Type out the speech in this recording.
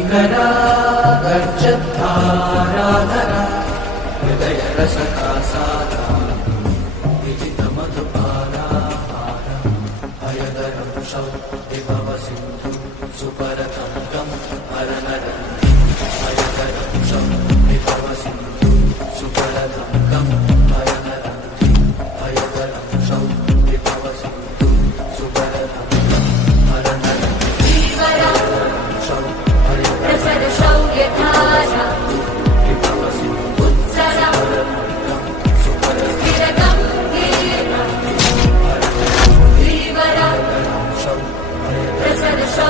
करा गर्जद्धाराधरा हृदय रसकासारा विजित मधुपारा हयदरं शौति भव सिन्धु सुपरथ